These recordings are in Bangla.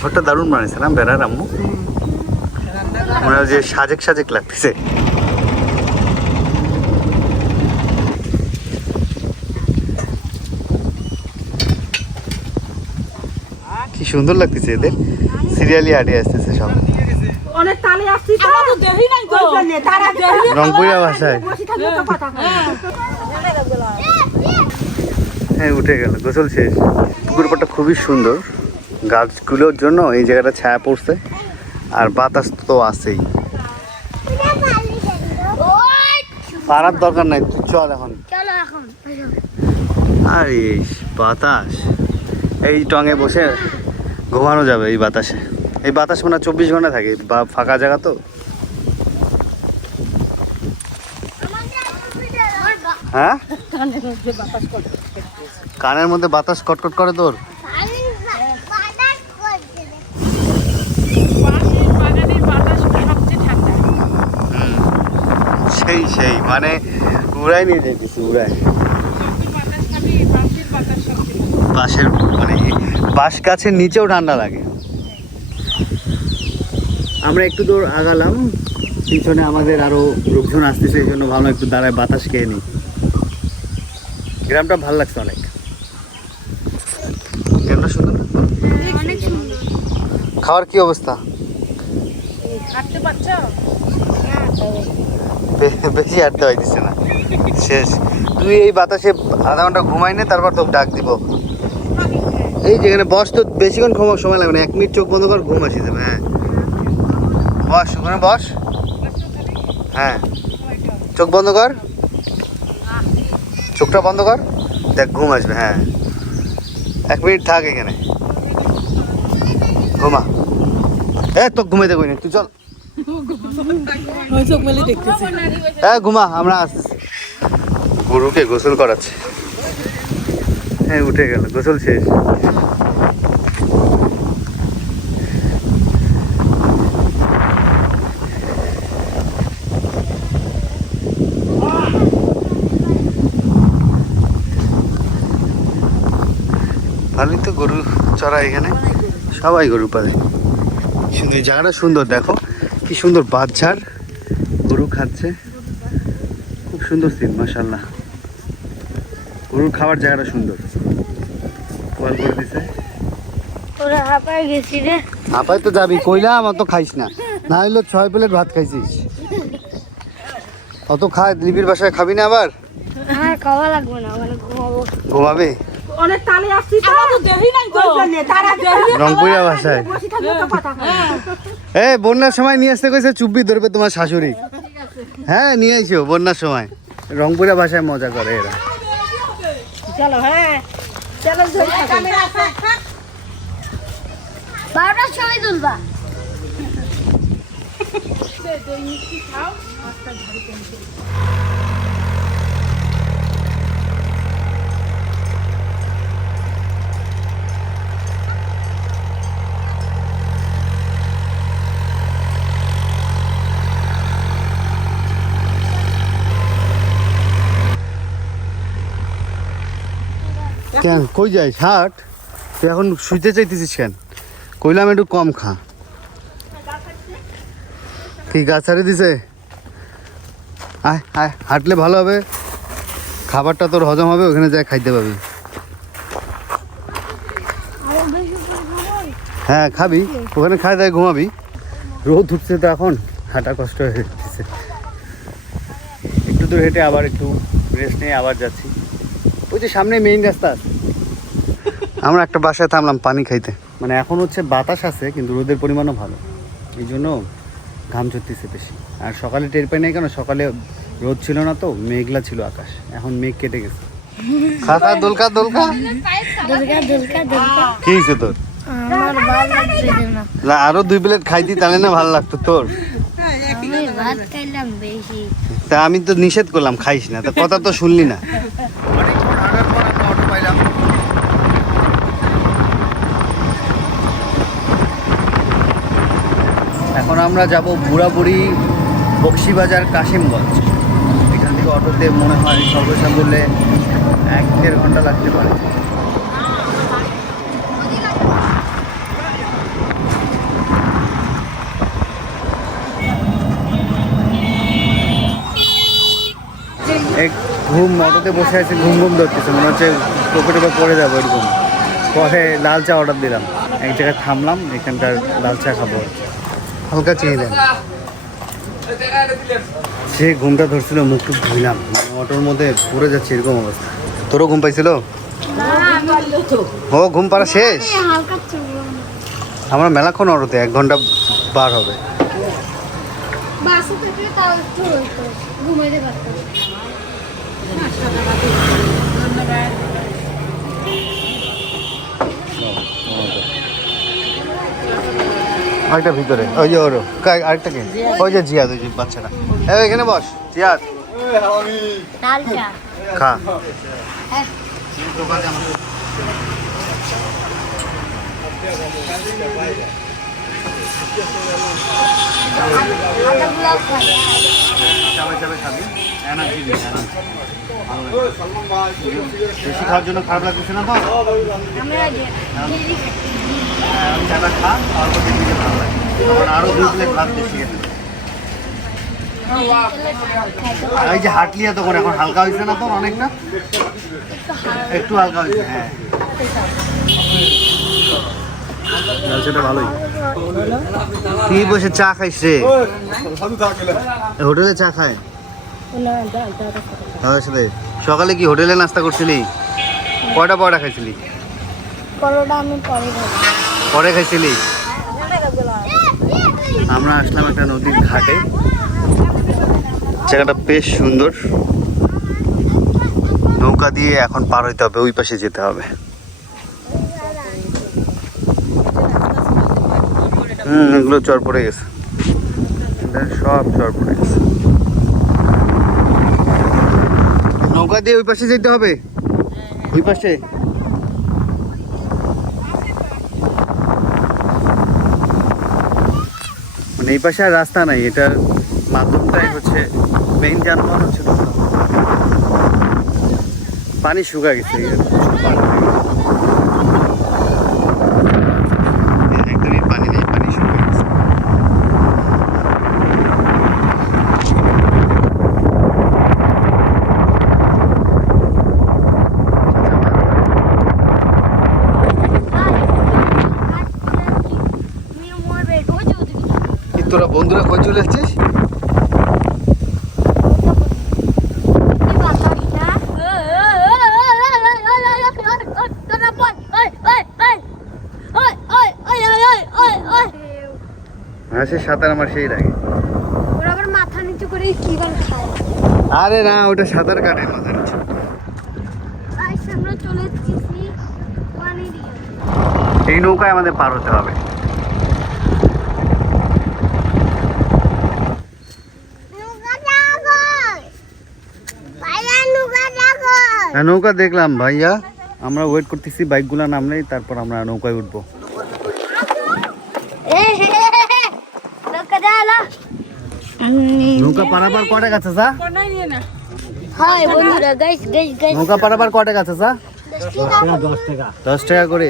ঘরটা দারুণ বানিয়েছে না বেড়ার আম্মু? মনে হয় যে সাজেক সাজেক লাগতেছে। কি সুন্দর লাগতেছে এদের। সিরিয়ালি আডে আসতেছে সব। অনেক তালে আসছি তো। তো দেখি নাই তো। তারা দেখি রংপুরিয়া ভাষায়। তো কথা হ্যাঁ। উঠে গেল। গোসল শেষ। পুকুর পাড়টা খুবই সুন্দর। গাছগুলোর জন্য এই জায়গাটা ছায়া পড়ছে। আর বাতাস তো আছেই। পারার দরকার নাই তুই চল এখন। চলো আর এই বাতাস। এই টঙে বসে ঘুমানো যাবে এই বাতাসে। এই বাতাস মানে চব্বিশ ঘণ্টা থাকে বা ফাঁকা জায়গা তো। হ্যাঁ? কানের মধ্যে বাতাস কটকট করে তোর বাগানের বাতাস সবচেয়ে ঠান্ডা সেই সেই মানে উড়াই নিয়ে যাইতেছি উড়াই। বাতাস বাঁশের মানে বাঁশ গাছের নিচেও ঠান্ডা লাগে। আমরা একটু দূর আগালাম পিছনে আমাদের আরও লোকজন আসতেছে এই জন্য ভালো একটু দাঁড়ায় বাতাস খেয়ে নিই। গ্রামটা ভালো লাগছে অনেক। গ্রামটা সুন্দর খাওয়ার কি অবস্থা? বেশি হাঁটতে হইতেছে না। শেষ। তুই এই বাতাসে আধা ঘণ্টা ঘুমাই নে, তারপর তোকে ডাক দিব। এই যেখানে বস তো বেশিক্ষণ ঘুমার সময় লাগবে না। এক মিনিট চোখ বন্ধ কর, ঘুম আসি যাবে হ্যাঁ। বস, ওখানে বস। হ্যাঁ। চোখ বন্ধ কর। চোখটা বন্ধ কর। দেখ, ঘুম আসবে হ্যাঁ। এক মিনিট থাক এখানে। ঘুমা। এ তো ঘুমাইতে কই না? তুই চল ওই চোখ মেলে দেখতেছি হ্যাঁ ঘুমা, আমরা আসতেছি। গরুকে গোসল করাচ্ছে। হ্যাঁ উঠে গেল, গোসল শেষ। ভালোই তো গরু চড়া এখানে। সবাই গরু পালে। শুধু জায়গাটা সুন্দর, দেখো। কি সুন্দর বাচ্চার গরু খাচ্ছে। খুব সুন্দর সিন মাসাল্লাহ গরুর খাবার জায়গাটা সুন্দর। কল করে দিছে। আপাই তো যাবি কইলা আমার তো খাইস না। না হইল ছয় প্লেট ভাত খাইছিস। অত খা লিপির বাসায় খাবি না আবার? আর খাওয়া লাগবে না ওখানে ঘুমাবো। ঘুমাবে? অনেক তালে আসছি তো। দেখি নাই তো। তারা দেখি রংপুরিয়া ভাষায়। বসে থাকলে তো কথা। এ বন্যার সময় নিয়ে আসতে কইছে চুব্বি ধরবে তোমার শাশুড়ি। হ্যাঁ নিয়ে আইসো বন্যার সময়। রংপুরিয়া ভাষায় মজা করে এরা। চলো হ্যাঁ। চলো ধরে থাকো। বারোটার সময় তুলবা। কেন? কই যাইস হাট তুই এখন শুইতে চাইতেছিস কেন? কইলাম একটু কম খা। কি গাছ ছাড়ে দিছে? আয় আয়, হাঁটলে ভালো হবে। খাবারটা তোর হজম হবে, ওখানে যাই খাইতে পাবি। হ্যাঁ খাবি। ওখানে খাই দায় ঘুমাবি। রোদ উঠছে তো এখন। হাঁটা কষ্ট হয়ে যাচ্ছে একটু দূর হেঁটে আবার একটু রেস্ট নিয়ে আবার যাচ্ছি। ওই যে সামনে মেইন রাস্তা আছে। আমরা একটা বাসায় থামলাম পানি খাইতে। মানে এখন হচ্ছে বাতাস আছে কিন্তু রোদের পরিমাণও ভালো। এই জন্য ঘাম চড়তেছে বেশি। আর সকালে টের পাই নাই কেন? সকালে রোদ ছিল না তো মেঘলা ছিল আকাশ। এখন মেঘ কেটে গেছে। খাকা দোলকা দোলকা। কি হয়েছে তোর? আমার ভালো লাগছে না। না আরও দুই প্লেট খাইতি তাহলে না ভালো লাগতো তোর? আমি ভাত খাইলাম বেশি। তা আমি তো নিষেধ করলাম খাইস না। তা কথা তো শুনলি না। এখন আমরা যাব বুড়াবুড়ি বক্সিবাজার কাশিমগঞ্জ। এখান থেকে অটোতে মনে হয় সর্বশেষ বললে এক দেড় ঘণ্টা লাগতে পারে। ঘুম, অটোতে বসে আছে, ঘুম ঘুম ধরতেছে। মনে হচ্ছে পকেটে বা পরে যাব এরকম। পরে লাল চা অর্ডার দিলাম। এক জায়গায় থামলাম, এখানকার লাল চা খাব। হালকা চিনি দেন সে ঘুমটা ধরছিল, মুখ টুক ধুইলাম। মানে অটোর মধ্যে পড়ে যাচ্ছে এরকম অবস্থা। তোরও ঘুম পাইছিল? ও, ঘুম পাড়া শেষ? আমরা মেলাক্ষণ অটোতে, এক ঘণ্টা বার হবে। ঘুমাইতে পারতাম। আরেকটা ভিতরে। ওই যে ওর আরেকটা কে? ওই যে জিয়াদ, ওই যে বাচ্চাটা। এই এখানে বস। জিয়াদ। খা। হ্যাঁ। বেশি খাওয়ার জন্য খারাপ লাগতেছে না তো আমরা যে দিল্লি আমি চাটা খা যে ভালো লাগে। তখন আরও দুই প্লেট ভাত বেশি আর ওই যে হাঁটলি তখন এখন হালকা হয়েছে না তোর অনেকটা একটু হালকা হয়েছে হ্যাঁ। সেটা ভালোই। কি বসে চা খাইস রে হোটেলে চা খায়? দাদার সাথে সকালে কি হোটেলে নাস্তা করছিলি? কয়টা পয়টা খাইছিলি? পরোটা আমি পরে খাব। পরে খাইছিলি? আমরা আসলাম একটা নদীর ঘাটে। জায়গাটা বেশ সুন্দর। নৌকা দিয়ে এখন পার হইতে হবে, ওই পাশে যেতে হবে। হুম, এগুলো চর পড়ে গেছে। সব চর পড়ে গেছে। নৌকা দিয়ে ওই পাশে যেতে হবে? ওই পাশে? এই পাশে আর রাস্তা নাই এটার মাধ্যমটাই হচ্ছে মেইন যানবাহন হচ্ছে পানি শুকা গেছে এর প্রচুর পানি হয়ে গেছে। একদমই পানি নেই পানি শুকিয়ে গেছে কি তোরা বন্ধুরা কই চলে এসছিস? হ্যাঁ সে সাঁতার আমার সেই লাগে। ওরা আবার মাথা নিচু করে কি গান খায় আরে না ওটা সাঁতার কাটে মাথা নিচে। আজ আমরা চলে এসেছি পানি দিয়ে এই নৌকায় আমাদের পার হতে হবে। নৌকা দেখলাম ভাইয়া। আমরা ওয়েট করতেছি বাইকগুলো নামলেই তারপর আমরা নৌকায় উঠবো। নৌকা পারাবার কটা গাছে যা? কোনায় নিয়ে না। হাই বন্ধুরা গাইস গাইস গাইস নৌকা পারাবার কটা গাছে দশ টাকা করে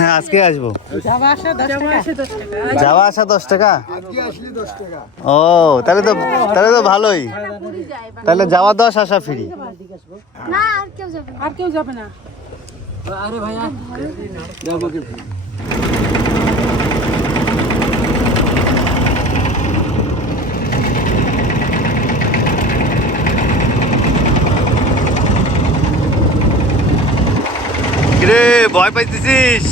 হ্যাঁ আজকে আসব। যাওয়া আসা দশ টাকা। ও তাহলে তো তাহলে তো ভালোই। তাহলে যাওয়া দশ আসা ফ্রি। না আর কেউ যাবে না। আর কেউ যাবে না। কিরে ভয় পাইতেছিস?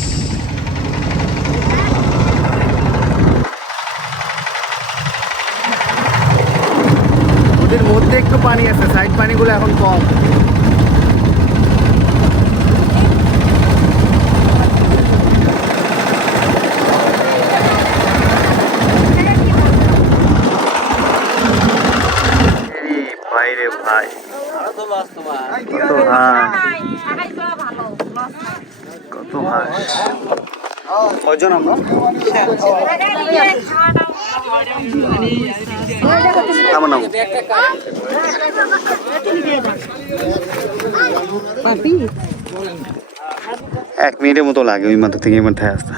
ওদের মধ্যে একটু পানি আছে সাইড পানিগুলো এখন কম ভাই রে ভাই কত হাঁস কত হাঁস কজন আমরা? নামো। নামো এক মিনিটের মতো লাগে ওই মাথা থেকে মাথায় আসতে।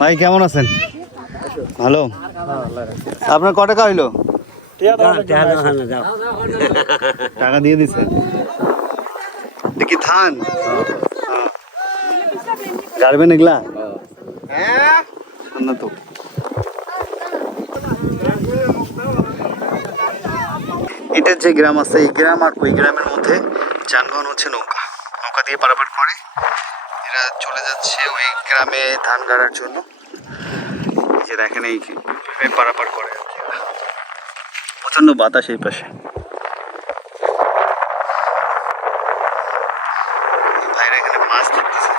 ভাই কেমন আছেন? ভালো? আপনার ক টাকা হইল? টাকা দিয়ে দিছে। দেখি ধান। গাড়বেন এগুলা হ্যাঁ। না তো। এটার যে গ্রাম আছে এই গ্রাম আর ওই গ্রামের মধ্যে যানবাহন হচ্ছে নৌকা। নৌকা দিয়ে পারাপার করে এরা চলে যাচ্ছে ওই গ্রামে ধান গাড়ার জন্য। এই যে দেখেন এই পারাপার করে। প্রচণ্ড বাতাস এই পাশে। ভাইরা এখানে মাছ ধরতেছে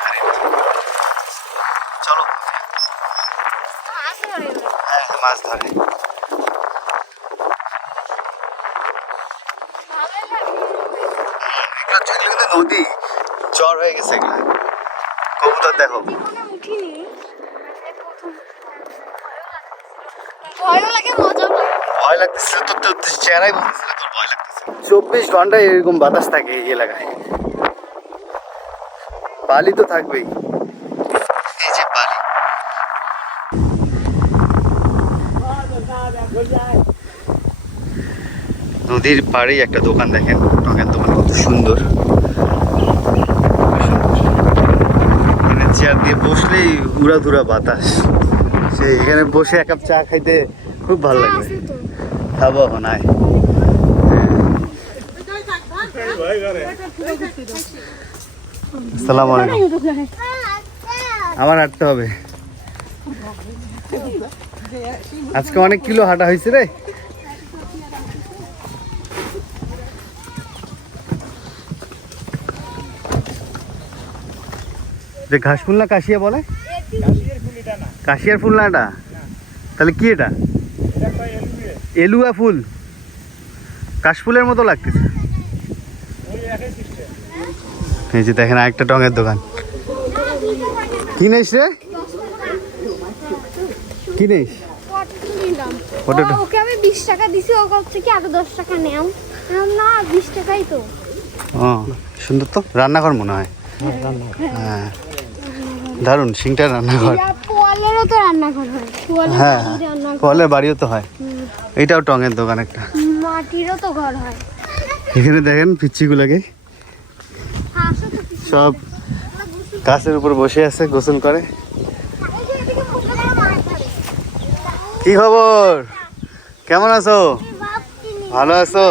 আর এই যে- চলো হ্যাঁ মাছ ধরে। নদী জ্বর হয়ে গেছে এগুলা। কবুতর দেখো। ভয় লাগতেছিল তোর চেহারাই বলতেছিল তোর ভয় চব্বিশ ঘন্টায় এরকম বাতাস থাকে এই এলাকায়। বালি তো থাকবেই এই যে বালি নদীর পাড়েই একটা দোকান দেখেন। টঙের দোকান কত সুন্দর। এখানে চেয়ার দিয়ে বসলেই উড়াধুরা বাতাস। সেই এখানে বসে এক কাপ চা খাইতে খুব ভালো তো খাব আয়। সালাম আমার হাঁটতে হবে। আজকে অনেক কিলো হাঁটা হয়েছে রে। যে ঘাস ফুল না কাশিয়া বলে? কাশিয়ার ফুল না এটা? তাহলে কি এটা? এলুয়া ফুল। কাশফুলের মতো লাগতেছে। এই যে দেখেন আরেকটা টঙের দোকান। কি নিস রে? কি নিস? পটেটো নিলাম পটেটো? ও, ওকে আমি বিশ টাকা দিছি ও কত থেকে আরও দশ টাকা নেও। না বিশ টাকাই তো। ও সুন্দর তো? রান্নাঘর মনে হয়। হ্যাঁ। দারুণ সিংটা রান্নাঘর। পোয়ালেরও তো রান্নাঘর হয়। হ্যাঁ বাড়ির বাড়িও তো হয়। হুম, এইটাও টঙের দোকান একটা। মাটিরও তো ঘর হয়। এখানে দেখেন পিচ্ছিগুলোকে। সব গাছের উপর বসে আছে গোসল করে। কি খবর? কেমন আছো। ভালো আছো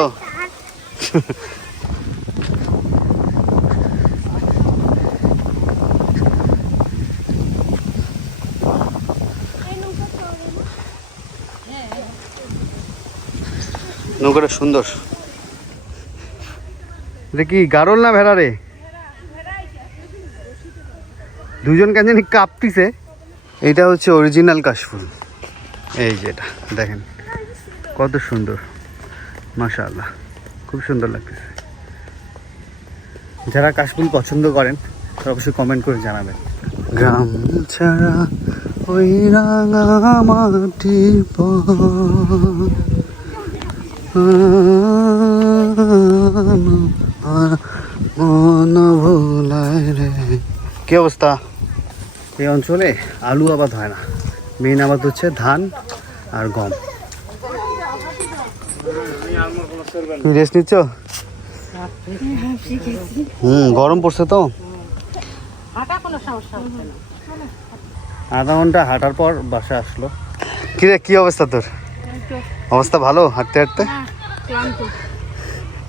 এই নৌকা চড়ে না। নৌকাটা সুন্দর। এটা কি গারল না ভেড়া রে? দুজন কেন জানি কাঁপতিছে। এটা হচ্ছে অরিজিনাল কাশফুল। এই যেটা দেখেন। কত সুন্দর। মাশাআল্লাহ। খুব সুন্দর লাগতেছে। যারা কাশফুল পছন্দ করেন তারা অবশ্যই কমেন্ট করে জানাবেন। গ্রাম ছাড়া ওই রাঙা মাটির পর। কি অবস্থা? এই অঞ্চলে আলু আবাদ হয় না। মেইন আবাদ হচ্ছে ধান আর গম। তুমি রেস্ট নিচ্ছ? হুম গরম পড়ছে তো। আধা ঘণ্টা হাঁটার পর বাসা আসলো। কিরে কি অবস্থা তোর? অবস্থা ভালো হাঁটতে হাঁটতে?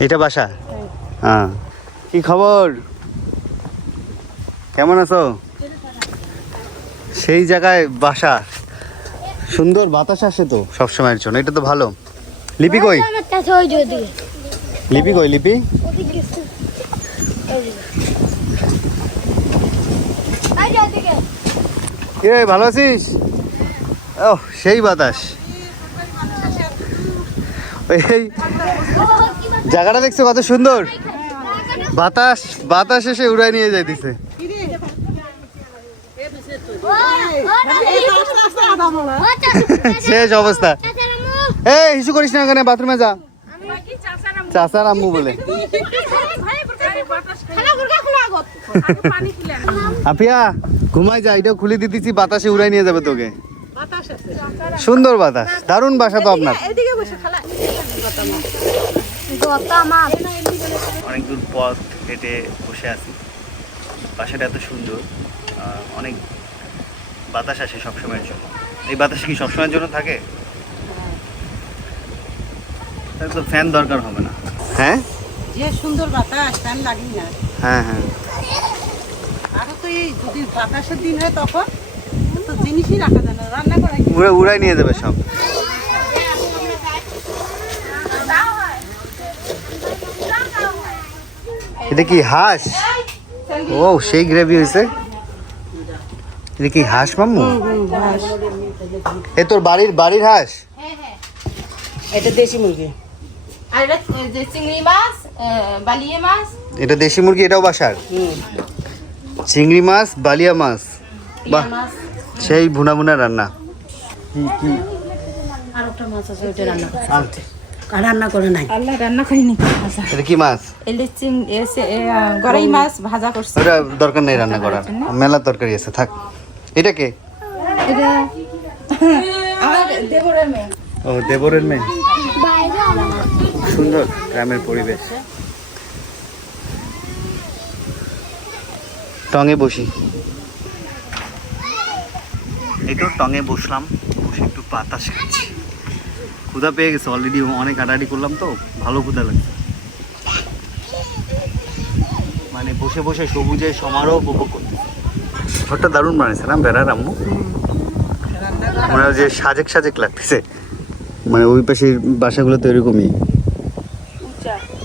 এটা বাসা? হ্যাঁ। কি খবর? কেমন আছো? সেই জায়গায় বাসা। সুন্দর বাতাস আসে তো সবসময়ের জন্য এটা তো ভালো। লিপি কই? লিপি কই লিপি। কে ভালো আছিস? ও সেই বাতাস। এই জায়গাটা দেখছ কত সুন্দর? বাতাস বাতাস এসে উড়াই নিয়ে যাইতেছে। শেষ অবস্থা। এই, হিসু করিস না ওখানে বাথরুমে যা। চাচারা আম্মু বলে। আপিয়া ঘুমাই যা, এটাও খুলে দিতেছি, বাতাসে উড়াই নিয়ে যাবে তোকে। সুন্দর বাতাস, দারুণ বাসা তো আপনার। অনেক দূর পথ হেঁটে বসে আছি। বাসাটা এত সুন্দর অনেক বাতাস আসে সবসময়ের জন্য। এই বাতাস কি সবসময়ের জন্য থাকে? তাহলে তো ফ্যান দরকার হবে না। হ্যাঁ? যে সুন্দর বাতাস ফ্যান লাগি না। হ্যাঁ হ্যাঁ। আরও তো এই যদি বাতাসের দিন হয় তখন তো জিনিসই রাখা যায় না। রান্না করা উড়াই নিয়ে যাবে সব। এটা কি হাঁস? ও সেই গ্রেভি হয়েছে এটা কি হাঁস মাম্মু? এ তোর বাড়ির বাড়ির হাঁস? এটা দেশি মুরগি। এটা মাছ এটা দেশি মুরগি এটাও বাসার? চিংড়ি মাছ বালিয়া মাছ? বাহ সেই ভুনা ভুনা রান্না। আর একটা মাছ আছে ওইটা রান্না। করতে রান্না করে নাই। আল্লাহ রান্না করিনি ভাজা এটা কি মাছ? এলে চিং এসে গড়াই মাছ ভাজা করছে। ওটা দরকার নেই রান্না করার। মেলা তরকারি আছে থাক। এটা কে? এটা আমার দেবরের মেয়ে। ও দেবরের মেয়ে। খুব সুন্দর গ্রামের পরিবেশ। টঙে বসি। এই তো টঙে বসলাম বসে একটু বাতাস খাচ্ছি। ক্ষুধা পেয়ে গেছে অলরেডি অনেক আড়াআড়ি করলাম তো ভালো ক্ষুধা লাগছে। মানে বসে বসে সবুজের সমারোহ উপভোগ করতে ঘরটা দারুণ বানিয়েছে না বেড়ার আম্মু? মনে যে সাজেক সাজেক লাগতেছে। মানে ওই পাশের বাসাগুলো তো এরকমই।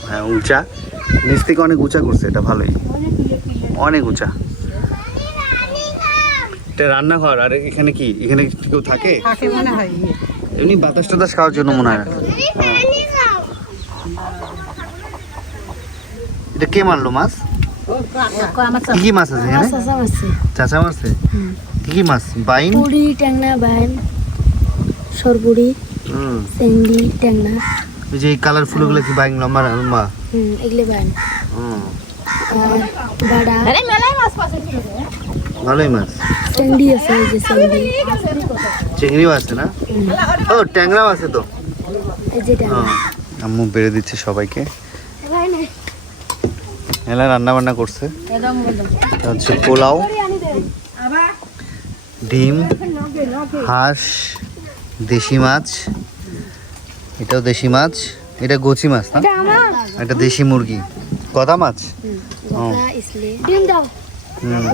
হ্যাঁ উঁচা। নিচ থেকে অনেক উঁচা করছে এটা ভালোই। অনেক উঁচা এটা রান্নাঘর আর এখানে কি? এখানে কেউ থাকে? থাকে মনে হয় ইয়ে। এমনি বাতাস টাতাস খাওয়ার জন্য মনে হয়। এটা কে মারলো মাছ? কি আছে চাচা মারছে কি কি মাছ? বাইন? পুরি ট্যাংরা বাইন সরপুরি ওই যে কালারফুলগুলো কি বাইন লম্বা লম্বা? হুম এগুলো বাইন। হুম। আর বাড়া। আরে মেলায় মাছ পাশে ভালোই মাছ। চেংড়ি আছে এই যে চেংড়ি চিংড়িও আছে না? ও ট্যাংরাও আছে তো। আম্মু বেড়ে দিচ্ছে সবাইকে। এলা রান্না বান্না করছে হচ্ছে পোলাও ডিম হাঁস দেশি মাছ। এটাও দেশি মাছ। এটা গোচি মাছ না? এটা দেশি মুরগি। গদা মাছ? ও।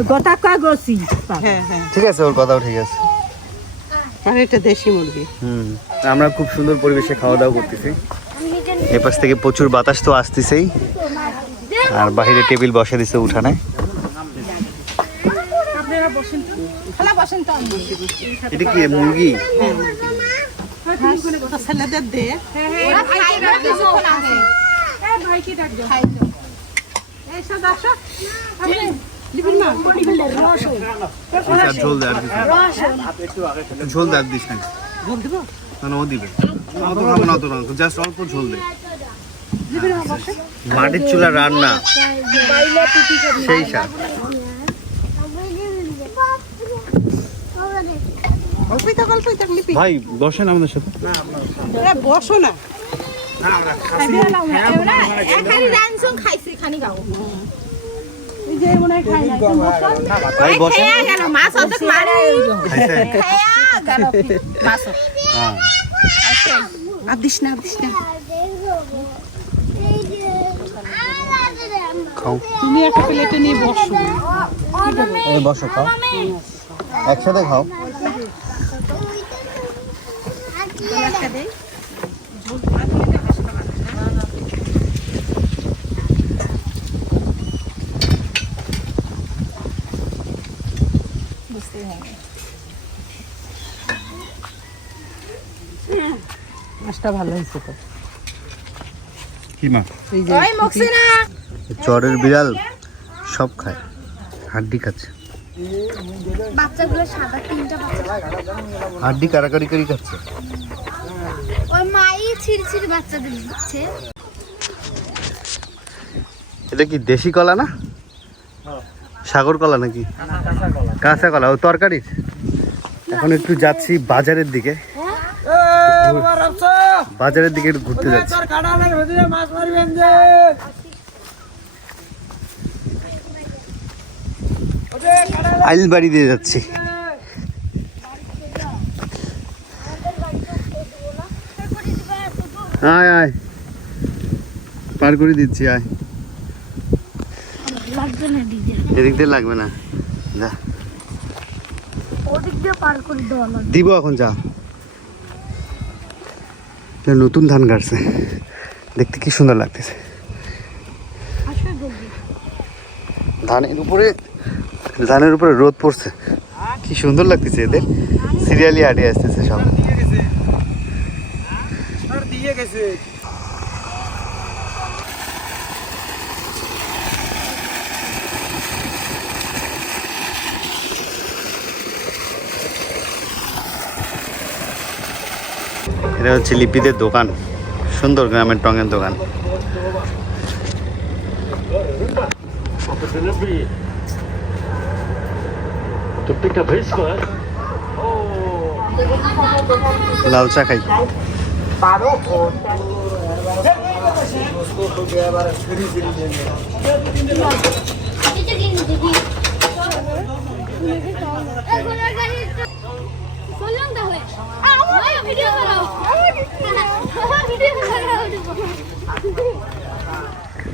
গোটা কয় গছি হ্যাঁ হ্যাঁ। ঠিক আছে ওর কথাও ঠিক আছে। আর এটা দেশি মুরগি। হুম। আমরা খুব সুন্দর পরিবেশে খাওয়া দাওয়া করতেছি। এপাশ থেকে প্রচুর বাতাস তো আসতেছেই। আর বাইরে টেবিল বসে দিছে উঠানে। খালা বসেন তো। এটা কি মুরগি? ছেলেদের দে। ওরা খাইবে কিছুক্ষণ ঝোল দে আর কিছু ঝোল দে দিস না বল দিব না না ও দিবে অত খাব না অত না জাস্ট অল্প ঝোল দে মাটির চুলা রান্না সেই লিপি ভাই বসেন আমাদের সাথে বসো না খাইছে খানি গাও। যে মনে হয় খাই নাই ভাই গেল মাছ অর্ধেক মারে। গেল মাছ হ্যাঁ। আর দিস না দিস না। খাও। তুমি একটা প্লেটে নিয়ে বসো। এই বসো খাও। একসাথে খাও। মাছটা ভালো হয়েছে তো। কি চরের বিড়াল সব খায় হাড্ডি খাচ্ছে। বাচ্চাগুলো সাদা তিনটা বাচ্চা। হাড্ডি কারাকারি করে খাচ্ছে। ওই মাই ছিড়ি ছিড়ি বাচ্চাদের দিচ্ছে। এটা কি দেশি কলা না? সাগর কলা নাকি? কাঁচা কলা। ও তরকারি? এখন একটু যাচ্ছি বাজারের দিকে। বাজারের দিকে একটু ঘুরতে যাচ্ছি। আইল বাড়ি দিয়ে যাচ্ছি। আয় আয়। পার করে দিচ্ছি, আয় লাগবে না ডিজে এদিক দিয়ে লাগবে না। যা। ওদিক দিয়ে পার করে দেওয়া দিব এখন যা। নতুন ধান কাটছে দেখতে কি সুন্দর লাগতেছে। ধানের উপরে ধানের উপরে রোদ পড়ছে। কি সুন্দর লাগতেছে এদের। সিরিয়ালি আটে আসতেছে সব। এটা হচ্ছে লিপিদের দোকান সুন্দর গ্রামের টঙের দোকান। লাল চা খাই।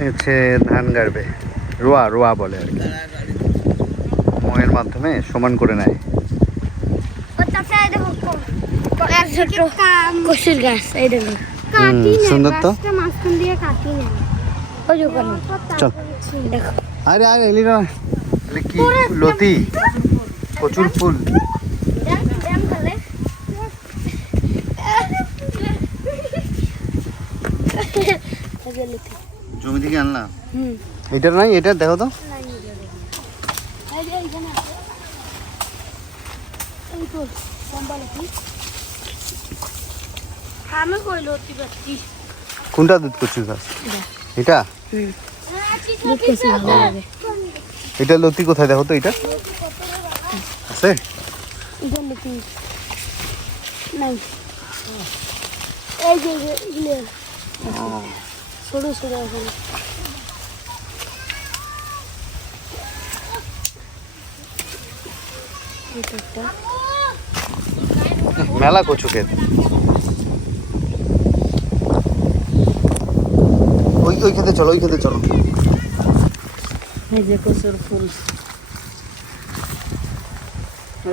হচ্ছে ধান গাড়বে। রোয়া রোয়া বলে আর কি। ময়ের মাধ্যমে সমান করে নেয়। কষির গাছ এই দেখো। সুন্দর তো। চল। আরে আরে এলি না। কি? লতি? প্রচুর ফুল দেখ দেখ তাহলে জমি থেকে আনলাম হুম। এটার নাই এটা দেখো তো। কোনটা দুধ করছিস এটা। লাগে। এটা লতি কোথায় দেখো তো এটা? আছে? নাই। এই যে। সরু সরু এখানে। মেলা কচু ক্ষেত ওই ওই খেতে চলো ওই খেতে চলো এই যে কচুর ফুল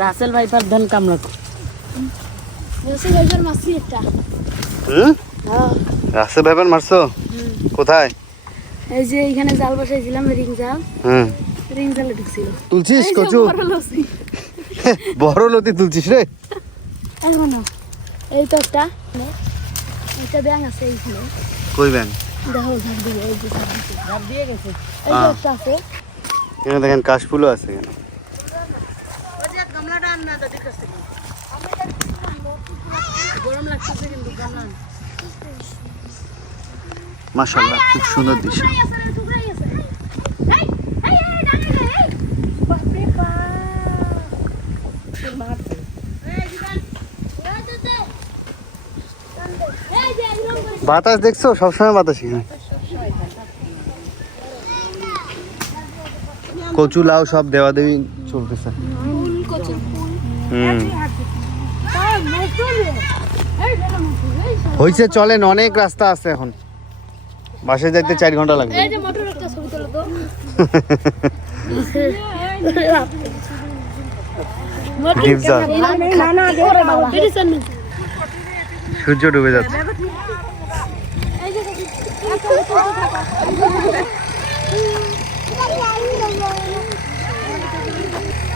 রাসেল ভাইপার ধান কামড়া বলছি এবার মাছি একটা। হুম হ্যাঁ। রাস্তা ভেবেন মারছো কোথায়? এই যে এইখানে জাল বসাইছিলাম রিং জাল। হুম। রিং জালে ঢুকছিল। তুলছিস কচু? বড় লতি। তুলছিস রে? এখনও। এই তো একটা। এটা ব্যাং আছে এইখানে। কই ব্যাং দেখো ঝাড় দিবে এই যে ঝাড় দিয়ে। গেছে। এই যে হ্যাঁ। একটা আছে। এখানে দেখেন কাশফুলও আছে এখানে। গরম লাগতেছে কিন্তু গামলা মাশাআল্লাহ খুব সুন্দর দৃশ্য। বাতাস দেখছ? সবসময় বাতাস এখানে। কচু লাউ সব দেওয়া দেওয়ি চলতেছে। হুম। হয়েছে চলেন অনেক রাস্তা আছে এখন। বাসে যাইতে চার ঘণ্টা লাগবে. সূর্য ডুবে যাচ্ছে।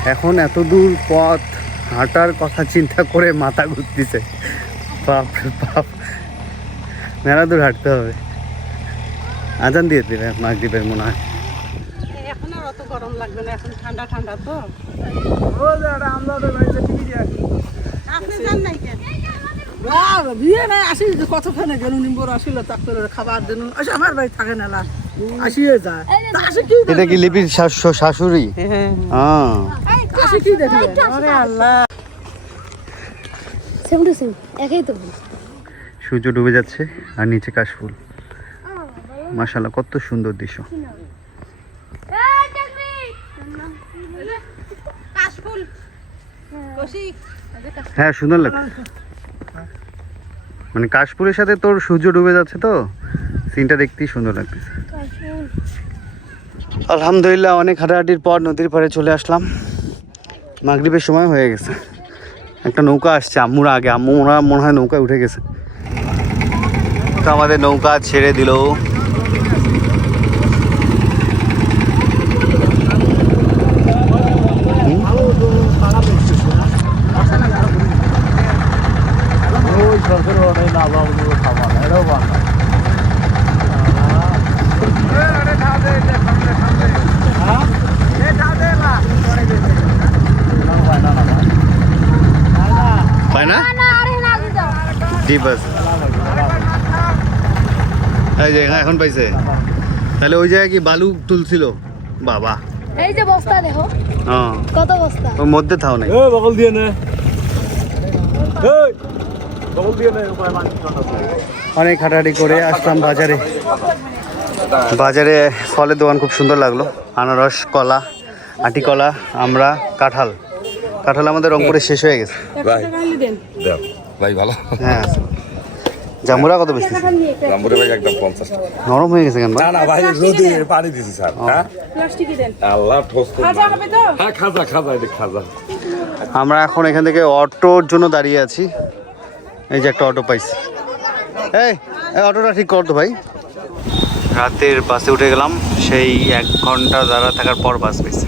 এখন এত দূর পথ হাঁটার কথা চিন্তা করে মাথা ঘুরতেছে। বাপ বাপ। মেলা দূর হাঁটতে হবে। আজান দিয়ে দিবে মাগরীবের মনে হয় এখন আর অত গরম লাগবে না এখন ঠান্ডা ঠান্ডা তো। আপনি যান নাই কেন? বিয়ে নাই আসি কতখানে গেল নিম্বর আসিল তাক করে খাবার দিন। আসে আমার বাড়ি থাকে না আসিয়ে যায়। কি এটা কি লিপির শাশুড়ি? হ্যাঁ আসে কি দেখবে আরে আল্লাহ। সেম টু সেম একই তো সূর্য ডুবে যাচ্ছে আর নিচে কাশফুল। মাশাল্লাহ কত সুন্দর দৃশ্য। হ্যাঁ সুন্দর লাগছে। মানে কাশপুরের সাথে তোর সূর্য ডুবে যাচ্ছে তো, সিনটা দেখতেই সুন্দর লাগতেছে। আলহামদুলিল্লাহ, অনেক হাঁটাহাঁটির পর নদীর পাড়ে চলে আসলাম। মাগরিবের সময় হয়ে গেছে। একটা নৌকা আসছে আম্মুর আগে, আম্মু ওরা মনে হয় নৌকায় উঠে গেছে। তো আমাদের নৌকা ছেড়ে দিল পায় না না আরে না দাও এই যে এখন পাইছে। তাহলে ওই জায়গায় কি বালু তুলছিল? বাবা। এই যে বস্তা দেখো। হ্যাঁ। কত বস্তা? ওর মধ্যে থাও নাই। বগল দিয়ে নে। বগল দিয়ে নে অনেক হাঁটাহাঁটি করে আসলাম বাজারে। বাজারে ফলের দোকান খুব সুন্দর লাগল। আনারস কলা আটি কলা আমরা কাঁঠাল। কাঁঠাল আমাদের রংপুরে শেষ হয়ে গেছে। ভাই ভালো? হ্যাঁ। জামুরা কত বেশি রামপুরে ভাই একদম পঞ্চাশ টাকা। নরম হয়ে গেছে কেন না না ভাই রোদে পানি দিছি স্যার হ্যাঁ? প্লাস্টিকই দেন আল্লাহ ঠোস তো? হ্যাঁ খাজা খাজা এটা খাজা। আমরা এখন এখান থেকে অটোর জন্য দাঁড়িয়ে আছি। এই যে একটা অটো পাইছি। এই এই অটোটা ঠিক কর তো ভাই। রাতের বাসে উঠে গেলাম। সেই এক ঘণ্টা দাঁড়া থাকার পর বাস পেয়েছি।